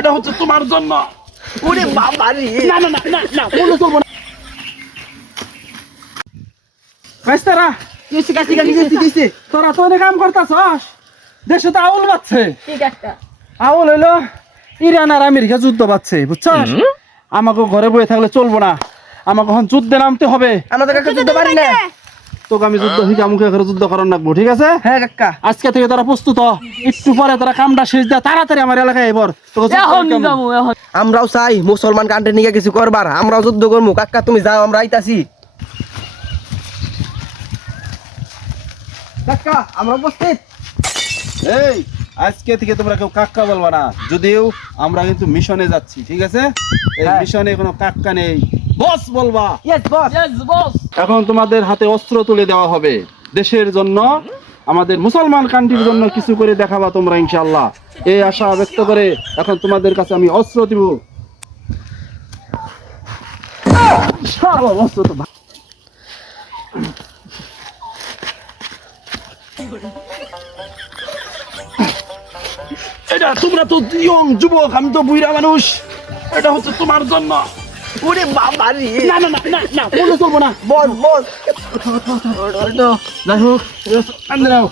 এটা হচ্ছে তোমার জন্য। ওরে বাবা রে, না না না না না, বলে চলবো না। ভাইস্তারা, তোরা তো অনেক কাম করতাছস, দেশে তো আউল বাচ্ছে। ঠিক একটা আউল হইলো ইরান আর আমেরিকা যুদ্ধ বাচ্ছে, বুঝছস? আমাকে ঘরে বসে থাকলে চলবো না, আমাকে এখন যুদ্ধে নামতে হবে। আমাদের কাছে যুদ্ধ পারি না। তোকে আমি যুদ্ধ শিখে আমাকে ঘরে যুদ্ধ করার রাখবো, ঠিক আছে? হ্যাঁ কাকা, আজকে থেকে তোরা প্রস্তুত হ। একটু পরে তোরা কামটা শেষ দেয়, তাড়াতাড়ি আমার এলাকায় এবার তোকে যুদ্ধ এখন করতে হবে। যাবো এখন। আমরাও চাই মুসলমান কান্ট্রি নিয়ে কিছু করবার, আমরাও যুদ্ধ করবো। কাকা তুমি যাও, আমরা আইতাছি। কাকা আমরা উপস্থিত। এই আজকে থেকে তোমরা কেউ কাক্কা বলবা না, যদিও আমরা কিন্তু মিশনে যাচ্ছি, ঠিক আছে? এই হ্যাঁ। মিশনে কোনো কাক্কা নেই, বস বলবা। Yes boss. Yes, boss. এখন তোমাদের হাতে অস্ত্র তুলে দেওয়া হবে, দেশের জন্য, আমাদের মুসলমান কান্ট্রির জন্য কিছু করে দেখাবা তোমরা ইনশাআল্লাহ, এই আশা ব্যক্ত করে এখন তোমাদের কাছে আমি অস্ত্র দিব। সরো, অস্ত্র তো এটা তোমরা তো ইয়ং যুবক, আমি তো বুড়া মানুষ, এটা হচ্ছে তোমার জন্য। ওরে বাবা রে, না না না না না, বলে চলবো না। বস বস। যাই হোক, আনতে নাও।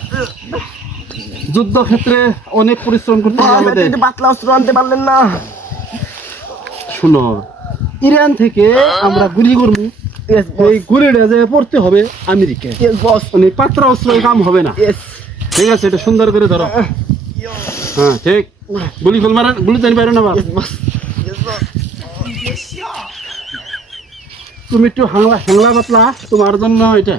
যুদ্ধক্ষেত্রে অনেক পরিশ্রম করতে হবে আমাদের। পাতলা অস্ত্র আনতে পারলেন না। শুনো, ইরান থেকে আমরা গুলি করবো, ইয়েস এই গুলিটা যে পড়তে হবে আমেরিকায়, ইয়েস বস। মানে পাত্রা অস্ত্র কাম হবে না, ইয়েস ঠিক আছে? এটা সুন্দর করে ধরো। হ্যাঁ ঠিক, গুলি ফেল মারা, গুলি জানি পারো না। বস। তুমি একটু হাংলা হাংলা পাতলা, তোমার জন্য এটা।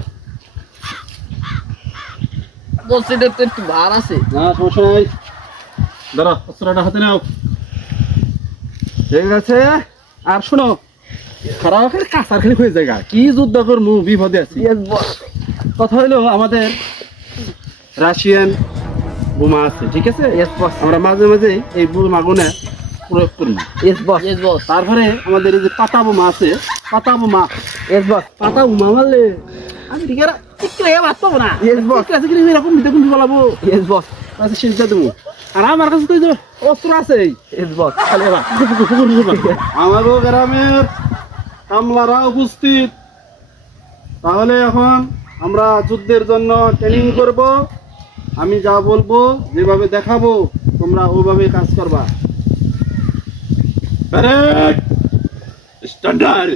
Boss, এটা তো একটু ভার আছে। না সমস্যা নাই, ধরো অস্ত্রটা হাতে নাও, ঠিক আছে? আর শোনো, খারাপ করে কাঁচার খালি হয়ে জায়গা, কি যুদ্ধ করবো, বিপদে আছি। Yes boss. কথা হলো আমাদের রাশিয়ান বোমা আছে, ঠিক আছে? Yes boss. আমরা মাঝে মাঝে এই বোমা গুনে প্রয়োগ করি। Yes boss. Yes, boss. তারপরে আমাদের এই যে পাতা বোমা আছে, পাতা বোমা, ইয়েস বস। পাতা বোমা মারলে আমি ঠিক আছে টিকলে বাদ পাবো না। Yes, boss. ঠিক আছে, কিন্তু এরকম দিতে কিন্তু বলাবো, ইয়েস বস। আচ্ছা শেষ দিয়ে দেবো। আর আমার কাছে তো এই যে অস্ত্র আছে, ইয়েস বস। খালি এবার আমাদের গ্রামের কামলারা উপস্থিত। তাহলে এখন আমরা যুদ্ধের জন্য ট্রেনিং করব, আমি যা বলবো, যেভাবে দেখাবো, তোমরা ওইভাবে কাজ করবা। ব্যারেক স্ট্যান্ডার্ড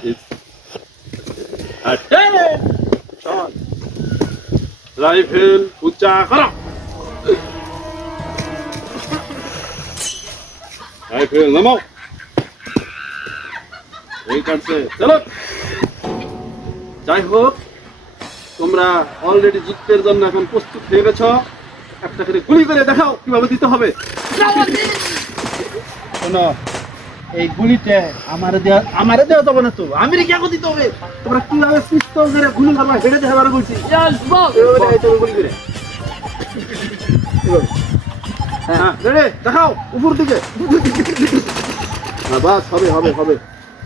অ্যাটেনশন, রাইফেল উঁচা করো, রাইফেল নামাও, ঠিক আছে চলো। যাই হোক, তোমরা অলরেডি যুদ্ধের জন্য এখন প্রস্তুত হয়ে গেছো, একটা করে গুলি করে দেখাও কিভাবে দিতে হবে। শোনো, এই গুলিটা আমারে দেওয়া যাবে না, তো আমেরিকাকে দিতে হবে। তোমরা কিভাবে পিস্তল ধরে গুলি মারবা সেটা দেখাবার বলছি। Yes, boss. গুলি করে, হ্যাঁ রেডি, দেখাও উপর দিকে। হ্যাঁ বাস, হবে হবে হবে।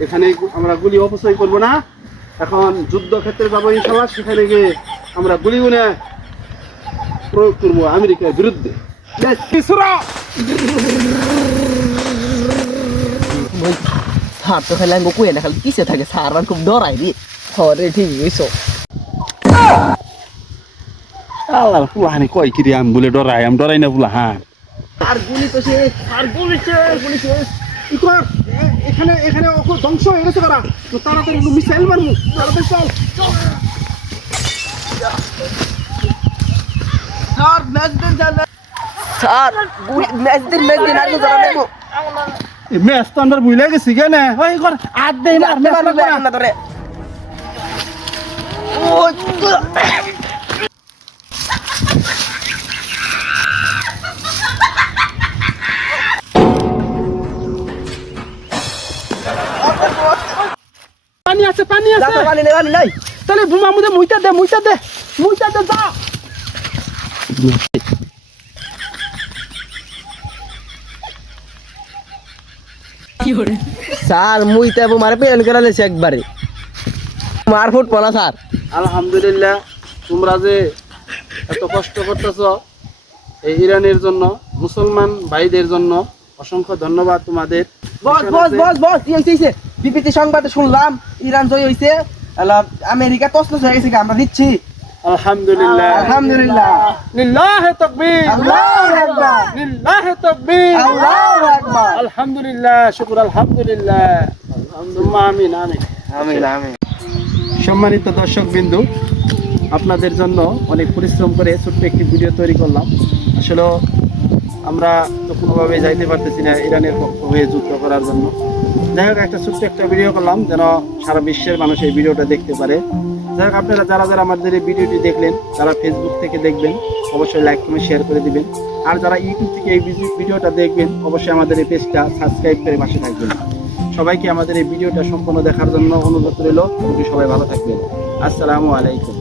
এখানে আমরা গুলি অপচয় করব না, এখন যুদ্ধক্ষেত্রে যাবো ইনশাআল্লাহ, সেখানে গিয়ে আমরা গুলিগুলো প্রয়োগ করবো আমেরিকার বিরুদ্ধে। স্যার তো খালি আঙ্গো কুয়ে না, খালি কিসে থাকে স্যার, আর খুব ডরাই রে। হরে ঠিক হইছো। আল্লাহ পুলাহানি কয় কি রে, আমি বলে ডরাই, আমি ডরাই না পুলাহান। আর গুলি তো শেষ। আর গুলি শেষ। কি কর, এখানে এখানে ধ্বংস হয়ে গেছে কারা, তো তাড়াতাড়ি মিসাইল মারবো, তাড়াতাড়ি চল। স্যার ম্যাচ দেন, স্যার ম্যাচ দেন আর তো জানা নেবো। ম্যাচ তো আমরা ভুলে গেছি কেন, ওই কর আর দেই না, ম্যাচ না ধরে। ও পানি আছে, পানি আছে, পানি নাই। তাহলে বোমা মুদে মুইটা দে যা। স্যার মুই তো মারে পেন করে লেছে একবারে, মার ফুট পড়া স্যার। আলহামদুলিল্লাহ, তোমরা যে এত কষ্ট করতেছ এই ইরানের জন্য, মুসলমান ভাইদের জন্য, অসংখ্য ধন্যবাদ তোমাদের। বস বস বস বস কি হইছে বিপিটি সংবাদে শুনলাম ইরান জয় হইছে আমেরিকা তছনছ হয়ে গেছে আমরা দিচ্ছি আলহামদুলিল্লাহ আলহামদুলিল্লাহ লিল্লাহি তাকবীর আল্লাহু আকবার লিল্লাহি তাকবীর আল্লাহু আকবার আলহামদুলিল্লাহ শুকর আলহামদুলিল্লাহ আমিন আমিন আমিন আমিন। সম্মানিত দর্শকবৃন্দু, আপনাদের জন্য অনেক পরিশ্রম করে ছোট্ট একটি ভিডিও তৈরি করলাম। আসলে আমরা তো কোনোভাবে যাইতে পারতেছি না ইরানের পক্ষ হয়ে যুদ্ধ করার জন্য। যাই হোক, একটা ছোট্ট একটা ভিডিও করলাম যেন সারা বিশ্বের মানুষ এই ভিডিওটা দেখতে পারে। যাই হোক, আপনারা যারা যারা আমাদের এই ভিডিওটি দেখলেন, যারা ফেসবুক থেকে দেখবেন অবশ্যই লাইক কমেন্ট শেয়ার করে দিবেন। আর যারা ইউটিউব থেকে এই ভিডিওটা দেখবেন অবশ্যই আমাদের এই পেজটা সাবস্ক্রাইব করে পাশে থাকবেন। সবাইকে আমাদের এই ভিডিওটা সম্পূর্ণ দেখার জন্য অনুরোধ রইল। সবাই ভালো থাকবেন। আসসালামু আলাইকুম।